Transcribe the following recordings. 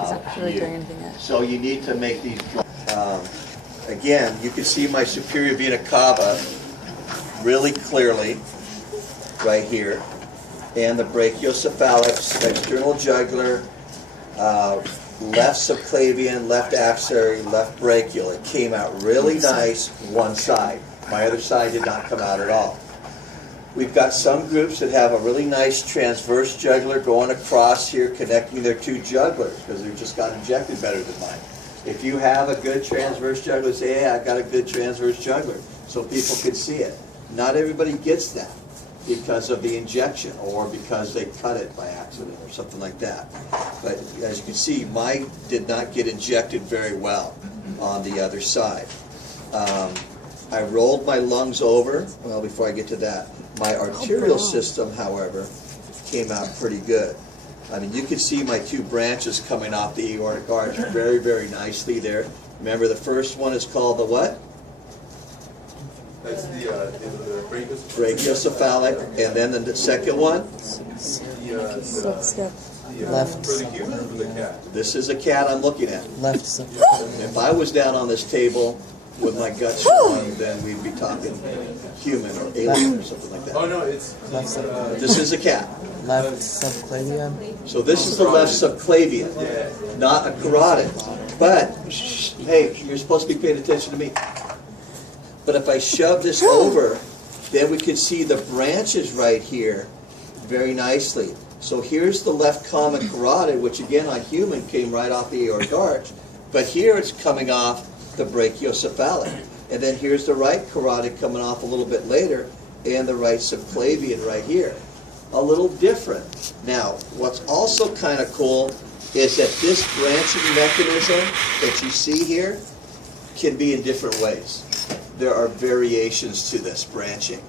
He's not really doing anything yet. So you need to make these. Again, you can see my superior vena cava really clearly right here, and the brachiocephalic, external jugular, left subclavian, left axillary, left brachial. It came out really nice one side. My other side did not come out at all. We've got some groups that have a really nice transverse jugular going across here, connecting their two jugulars, because they just got injected better than mine. If you have a good transverse jugular, say, hey, I've got a good transverse jugular, so people can see it. Not everybody gets that because of the injection or because they cut it by accident or something like that. But as you can see, mine did not get injected very well on the other side. I rolled my lungs over. Well, before I get to that, my arterial system, however, came out pretty good. I mean, you can see my two branches coming off the aortic arch very, very nicely there. Remember, the first one is called the what? That's the brachiocephalic. And then the second one? Left. For the cat. This is a cat I'm looking at. Left. If I was down on this table with my guts showing, then we'd be talking human or alien or something like that. Oh no, it's Left subclavian. This is a cat. Left subclavian. So this is the left subclavian, not a carotid. But, hey, you're supposed to be paying attention to me. But if I shove this over, then we can see the branches right here very nicely. So here's the left common carotid, which again on human came right off the aortic arch. But here it's coming off the brachiocephalic. And then here's the right carotid coming off a little bit later, and the right subclavian right here. A little different. Now, what's also kind of cool is that this branching mechanism that you see here can be in different ways. There are variations to this branching.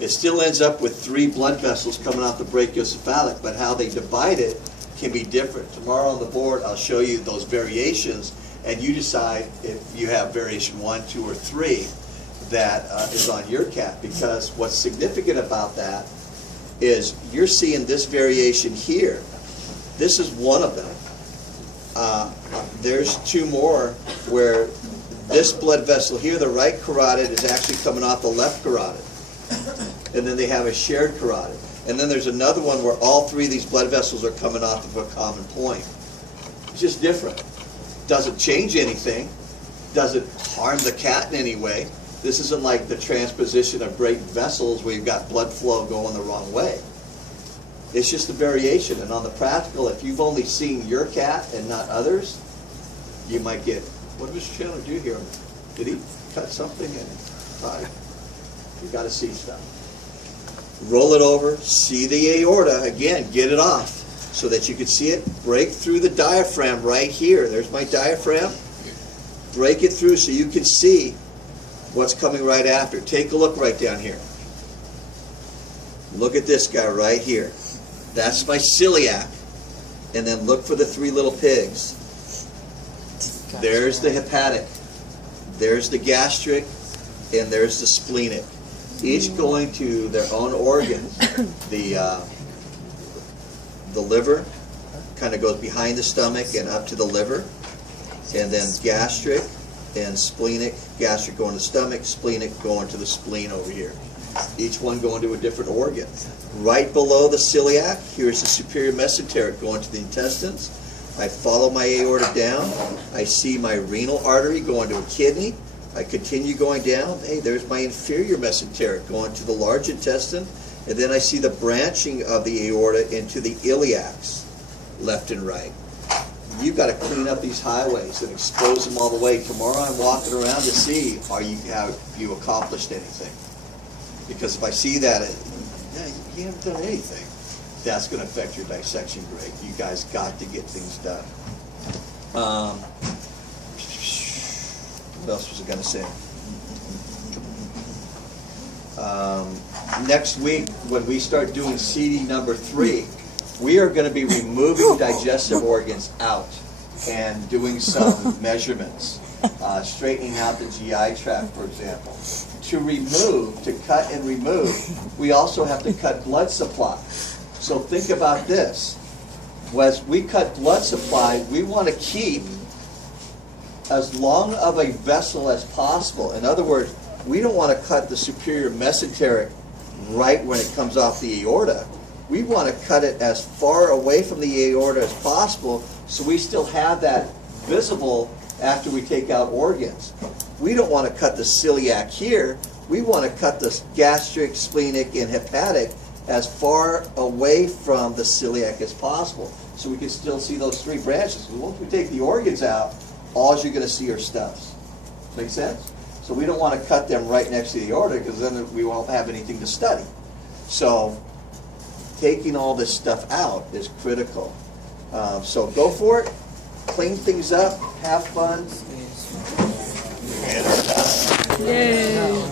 It still ends up with 3 blood vessels coming off the brachiocephalic, but how they divide it can be different. Tomorrow on the board, I'll show you those variations, and you decide if you have variation 1, 2, or 3 that is on your cat, because what's significant about that is you're seeing this variation here. This is one of them. There's 2 more where this blood vessel here, the right carotid, is actually coming off the left carotid. And then they have a shared carotid. And then there's another one where all 3 of these blood vessels are coming off of a common point. It's just different. Doesn't change anything. Doesn't harm the cat in any way. This isn't like the transposition of great vessels where you've got blood flow going the wrong way. It's just a variation. And on the practical, if you've only seen your cat and not others, you might get, what does Mr. Chandler do here? Did he cut something? And you got to see stuff. Roll it over, see the aorta, again, get it off so that you can see it. Break through the diaphragm right here. There's my diaphragm. Break it through so you can see what's coming right after. Take a look right down here. Look at this guy right here. That's my celiac. And then look for the 3 little pigs. There's the hepatic. There's the gastric. And there's the splenic. Each going to their own organs. The liver kind of goes behind the stomach and up to the liver. And then gastric and splenic. Gastric going to the stomach, splenic going to the spleen over here. Each one going to a different organ. Right below the celiac, here's the superior mesenteric going to the intestines. I follow my aorta down. I see my renal artery going to a kidney. I continue going down. Hey, there's my inferior mesenteric going to the large intestine. And then I see the branching of the aorta into the iliacs, left and right. You've got to clean up these highways and expose them all the way. Tomorrow I'm walking around to see, have you accomplished anything? Because if I see that, you haven't done anything, that's going to affect your dissection grade. You guys got to get things done. What else was I going to say? Next week, when we start doing CD number 3, we are going to be removing digestive organs out and doing some measurements, straightening out the GI tract, for example. To cut and remove, we also have to cut blood supply. So think about this. was we cut blood supply, we want to keep as long of a vessel as possible. In other words, we don't want to cut the superior mesenteric right when it comes off the aorta. We want to cut it as far away from the aorta as possible so we still have that visible after we take out organs. We don't want to cut the celiac here. We want to cut the gastric, splenic, and hepatic as far away from the celiac as possible so we can still see those three branches. Because once we take the organs out, all you're going to see are stubs. Make sense? So we don't want to cut them right next to the aorta because then we won't have anything to study. So taking all this stuff out is critical. So go for it, clean things up, have fun, and it's done. Yay.